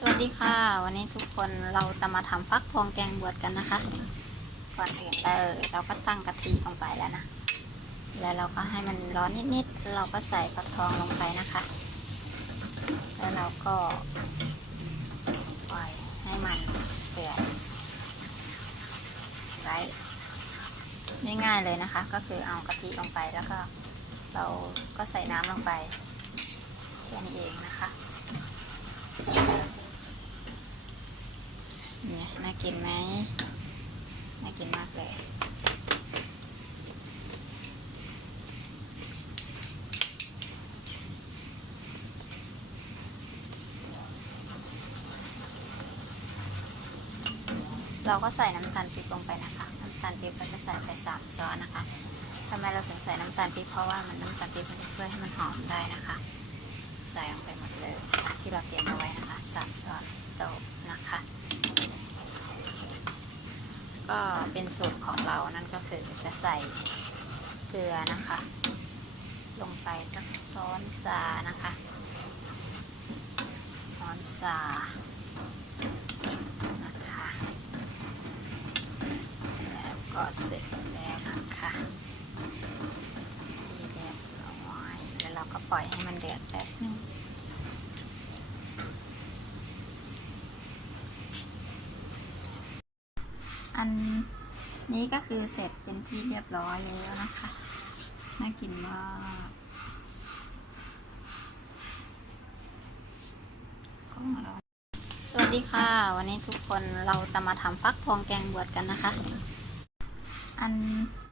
สวัสดีค่ะ วันนี้ทุกคนเราจะมาทำฟักทองแกงบวชกันนะคะ ก่อนอื่นเลยเราก็ตั้งกะทิลงไปแล้วนะ แล้วเราก็ให้มันร้อนนิดๆเราก็ใส่ฟักทองลงไปนะคะ แล้วเราก็ปล่อยให้มันเดือดไว้ง่ายๆเลยนะคะ ก็คือเอากะทิลงไปแล้วก็เราก็ใส่น้ำลงไปแค่นี้เองนะคะ เนี่ยน่ากินไหมน่ากินมากเลย เราก็ใส่น้ำตาลปี๊บลงไปนะคะ น้ำตาลปี๊บเราจะใส่ไปสามช้อนนะคะทำไมเราถึงใส่น้ำตาลปี๊บเพราะว่ามันน้ำตาลปี๊บมันจะช่วยให้มันหอมได้นะคะ ใส่ลงไปหมดเลย ที่เราเตรียมเอาไว้นะคะสามช้อนโต๊ะนะคะ ก็เป็นสูตรของเรานั่นก็คือจะใส่เกลือนะคะ ลงไปสักช้อนซานะคะช้อนซานะคะแล้วก็เสร็จแล้วนะคะที่เรียบร้อยแล้วเราก็ ปล่อยให้มันเดือดแป๊บนึงอันนี้ก็คือเสร็จเป็นที่เรียบร้อยแล้วนะคะ น่ากินมากสวัสดีค่ะ วันนี้ทุกคนเราจะมาทำฟักทองแกงบวชกันนะคะ อัน